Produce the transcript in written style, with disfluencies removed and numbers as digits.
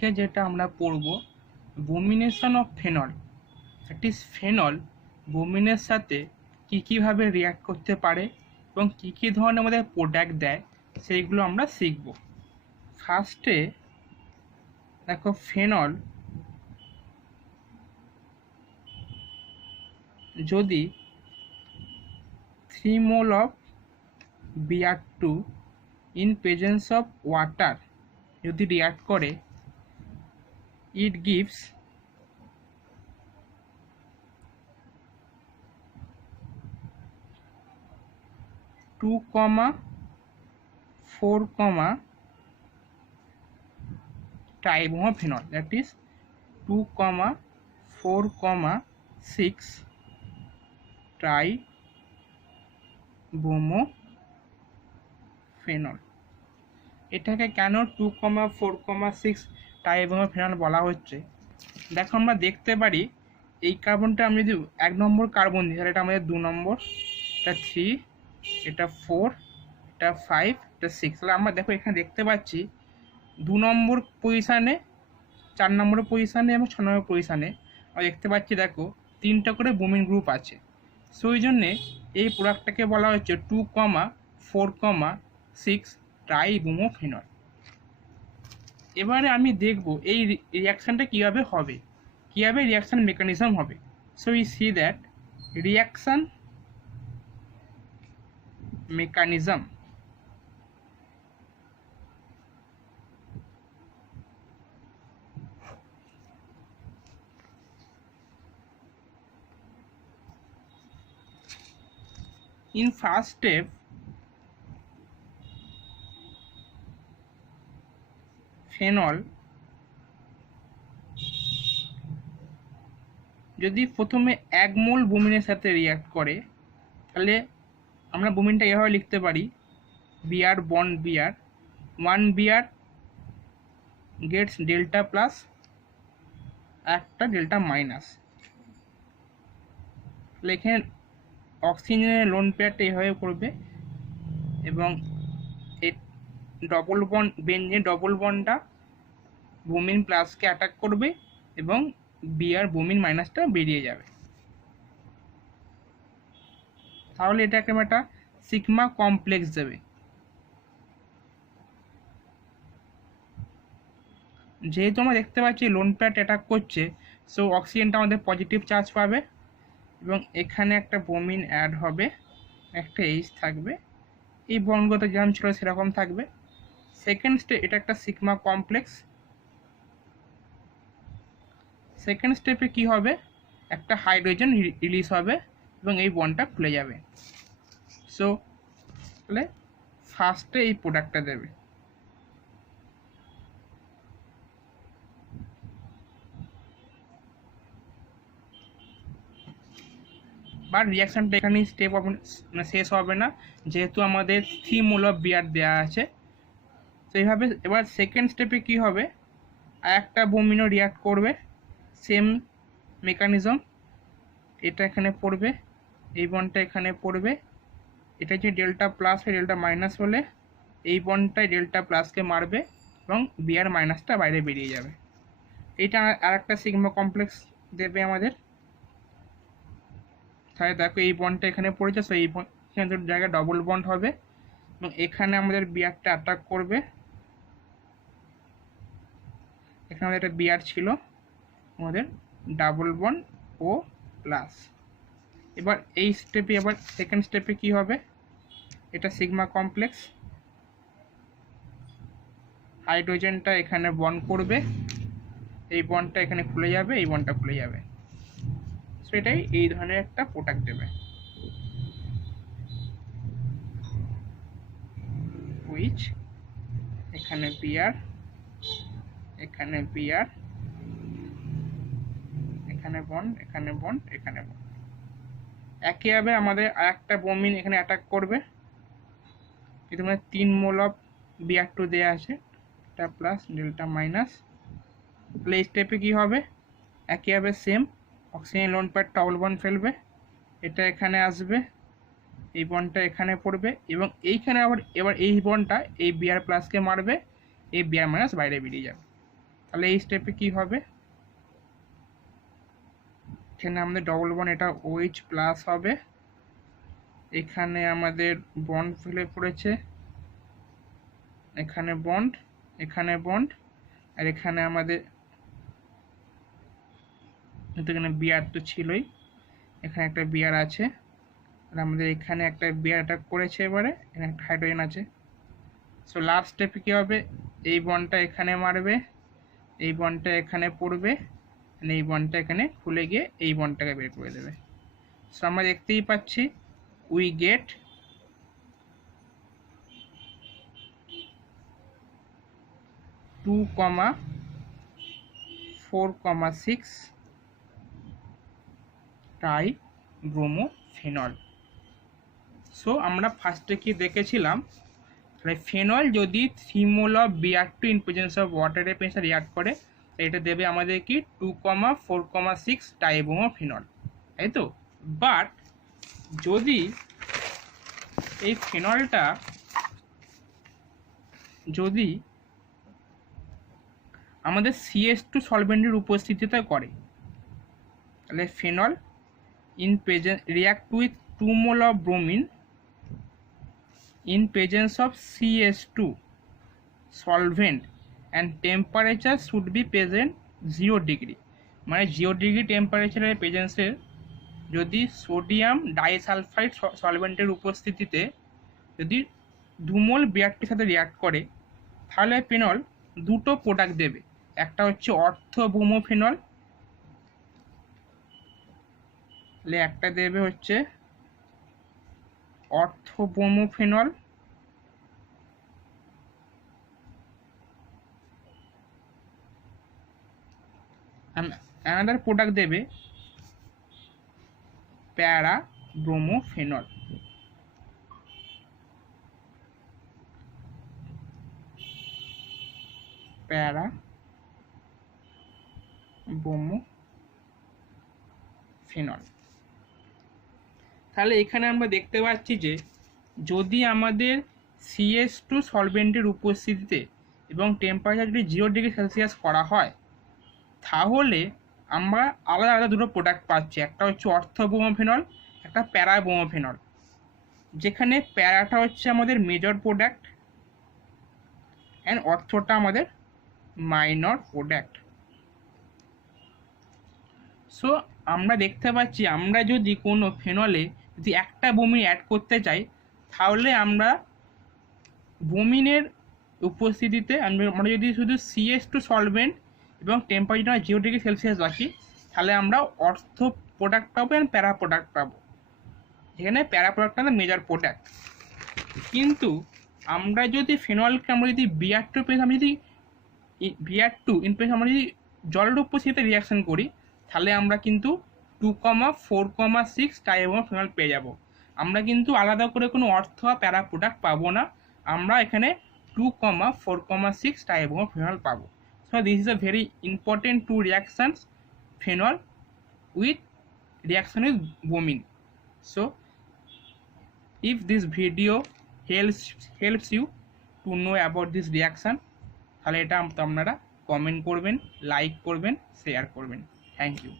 আজকে যেটা আমরা পড়ব bromination of phenol, that is phenol বোমিনের সাথে কীভাবে রিয়াক্ট করতে পারে এবং কী ধরনের আমাদের প্রোডাক্ট দেয় সেইগুলো আমরা শিখব। ফার্স্টে দেখো, ফেনল যদি 3 mole of Br2 in presence of water যদি রিয়াক্ট করে, it gives 2,4, tribromophene, that is 2,4,6 ট্রাইব্রোমোফেনল। এটাকে কেন 2,4,6 ট্রাইব্রোমোফেনল বলা হচ্ছে? দেখো, আমরা দেখতে পারি এই কার্বনটা আমি যদি 1 নম্বর কার্বন দিই তাহলে এটা আমাদের 2 নম্বর, এটা 3, এটা 4, এটা 5, এটা 6। তাহলে আমরা দেখো এখানে দেখতে পাচ্ছি 2 নম্বর পজিশানে, 4 নম্বর পজিশানে এবং 6 নম্বর পজিশানে আমরা দেখতে পাচ্ছি দেখো 3টা করে বোমিন গ্রুপ আছে। সো ওই জন্যে এই প্রোডাক্টটাকে বলা হচ্ছে 2,4,6 ট্রাইব্রোমোফেনল। এবারে আমি দেখব এই রিয়াকশানটা কীভাবে হবে, কীভাবে রিয়াকশান মেকানিজম হবে। So we see that reaction mechanism. In first step, phenol যদি প্রথমে 1 মোল বোমিনের সাথে রিয়াক্ট করে তাহলে আমরা বোমিনটা এভাবে লিখতে পারি, Br bond Br, 1 Br gets delta plus একটা ডেল্টা মাইনাস। তাহলে এখানে অক্সিজেনের লোন পেয়ারটা এভাবে করবে এবং এই ডবল বন্ড বেঞ্জিন ডবল বন্ডটা বোমিন প্লাসকে অ্যাটাক করবে এবং Br বোমিন মাইনাসটা বেরিয়ে যাবে। তাহলে এটাকে একটা সিগমা কমপ্লেক্স দেবে। যেহেতু আমরা দেখতে পাচ্ছি লোন প্যাড অ্যাটাক করছে, সো অক্সিজেনটা আমাদের পজিটিভ চার্জ পাবে এবং এখানে একটা বোমিন অ্যাড হবে, একটা এইচ থাকবে, এই বন্ডগত যেরকম ছিল সেরকম থাকবে। সেকেন্ড স্টেপ, এটা একটা সিগমা কমপ্লেক্স। সেকেন্ড স্টেপে কি হবে, একটা হাইড্রোজেন রিলিজ হবে এবং এই বন্ডটা খুলে যাবে। সো তাহলে ফার্স্টে এই প্রোডাক্টটা দেবে। বা রিয়াকশানটা এখানেই স্টেপ শেষ হবে না, যেহেতু আমাদের 3 মোল অফ Br দেওয়া আছে। তো এইভাবে এবার সেকেন্ড স্টেপে কি হবে, আর একটা বোমিনও রিয়াক্ট করবে, সেম মেকানিজম। এটা এখানে পড়বে, এই বন্ডটা এখানে পড়বে, এটা যে ডেল্টা প্লাস হয় ডেল্টা মাইনাস হলে এই বন্ডটাই ডেল্টা প্লাসকে মারবে এবং Br মাইনাসটা বাইরে বেরিয়ে যাবে। এইটা আর একটা সিগমা কমপ্লেক্স দেবে আমাদের। তাহলে দেখো এই বন্ডটা এখানে পড়েছে, সো এই এখানে জায়গায় ডবল বন্ড হবে এবং এখানে আমাদের Brটা অ্যাটাক করবে। এখানে আমাদের একটা Br ছিল, আমাদের ডাবল বন্ড ও প্লাস। এবার এই স্টেপে, আবার সেকেন্ড স্টেপে কি হবে, এটা সিগমা কমপ্লেক্স, হাইড্রোজেনটা এখানে বন্ড করবে, এই বন্ডটা এখানে খুলে যাবে, এই বন্ডটা খুলে যাবে। সো এটাই এই ধরনের একটা প্রোডাক্ট দেবে, হুইচ এখানে Br, এখানে Br, এখানে বন্ড, এখানে বন্ড, এখানে বন্ড। একইভাবে আমাদের আরেকটা বোমিন এখানে অ্যাটাক করবে, এটা মানে 3 মোল অফ Br2 দেওয়া আছে, এটা প্লাস ডেল্টা মাইনাস। তাহলে এই স্টেপে কী হবে, একইভাবে same oxygen loan pad double bond ফেলবে, এটা এখানে আসবে, এই বন্ডটা এখানে পড়বে এবং এইখানে আবার এবার এই বন্ডটা এই Br প্লাসকে মারবে, এই Br মাইনাস বাইরে বেরিয়ে যাবে। তাহলে এই স্টেপে কি হবে, এখানে আমাদের ডবল বন্ড এটা OH প্লাস হবে, এখানে আমাদের বন্ড ফেলে পড়েছে, এখানে বন্ড, এখানে বন্ড, আর এখানে আমাদের এখানে বিয়ার তো ছিলই, এখানে একটা বিয়ার আছে, আর আমাদের এখানে একটা বিয়ার অ্যাটাক করেছে, এবারে এখানে একটা হাইড্রোজেন আছে। সো লাস্ট স্টেপে কী হবে, এই বন্ডটা এখানে মারবে, এই বন্ডটা এখানে পড়বে, এই বন্ডটা এখানে খুলে গিয়ে এই বন্ডটাকে বের করে দেবে। সো আমরা দেখতেই পাচ্ছি we get two comma 4,6 tribromophenol. So আমরা ফার্স্টে কি দেখেছিলাম, তাহলে ফেনল যদি 3 mole of Br2 in presence of ওয়াটারের প্রেসার রিয়াক্ট করে, এটা দেবে আমাদের কি 2,4,6 ট্রাইব্রোমোফেনল, তাই তো। বাট যদি এই ফেনলটা যদি আমাদের CH2 সলভেন্টের উপস্থিতিতে করে, তাহলে phenol in presence react with 2 mole of bromine in presence of CH2 solvent and temperature should be present 0 degree, মানে 0 ডিগ্রি টেম্পারেচারের প্রেজেন্সে যদি সোডিয়াম ডাইসালফাইড সলভেন্টের উপস্থিতিতে যদি 2 মোল Br2 সাথে রিয়াক্ট করে, তাহলে ফেনল দুটো প্রোডাক্ট দেবে, একটা হচ্ছে অর্থব্রোমোফেনল, একটা দেবে হচ্ছে অর্থব্রোমোফেনল, অ্যানাদার প্রোডাক্ট দেবে প্যারাব্রোমোফেনল। প্যারাব্রোমোফেনল। তাহলে এখানে আমরা দেখতে পাচ্ছি যে যদি আমাদের CH2 সলভেন্টের উপস্থিতিতে এবং টেম্পারেচার যদি 0 ডিগ্রি সেলসিয়াস করা হয়, তাহলে আমরা আলাদা আলাদা দুটো প্রোডাক্ট পাচ্ছি, একটা হচ্ছে অর্থব্রোমোফেনল, একটা প্যারাব্রোমোফেনল, যেখানে প্যারাটা হচ্ছে আমাদের মেজর প্রোডাক্ট অ্যান্ড অর্থটা আমাদের মাইনর প্রোডাক্ট। সো আমরা দেখতে পাচ্ছি আমরা যদি কোনো ফেনলে যদি একটা ব্রোমিন অ্যাড করতে চাই, তাহলে আমরা ব্রোমিনের উপস্থিতিতে আমরা যদি শুধু CH2 সলভেন্ট এবং টেম্পারেচার 0 ডিগ্রি সেলসিয়াস রাখি, তাহলে আমরা অর্থ প্রোডাক্ট পাবো এবং প্যারা প্রোডাক্ট পাবো, যেখানে প্যারা প্রোডাক্টটা আমাদের মেজর প্রোডাক্ট। কিন্তু আমরা যদি ফেনলকে আমরা যদি Br2 পেয়ে আমরা যদি Br2 ইন প্রেস আমরা যদি জলের উপস্থিতিতে রিয়াকশন করি, তাহলে আমরা কিন্তু 2,4,6 ট্রাইব্রোমোফেনল পেয়ে যাব। আমরা কিন্তু আলাদা করে কোনো অর্থ বা প্যারা প্রোডাক্ট পাবো না, আমরা এখানে 2,4,6 ট্রাইব্রোমোফেনল পাবো। So this is a very important to reactions phenol with reaction with bromine. So if this video helps you to know about this reaction, তাহলে এটা আপনারা কমেন্ট করবেন, লাইক করবেন, শেয়ার করবেন। Thank you.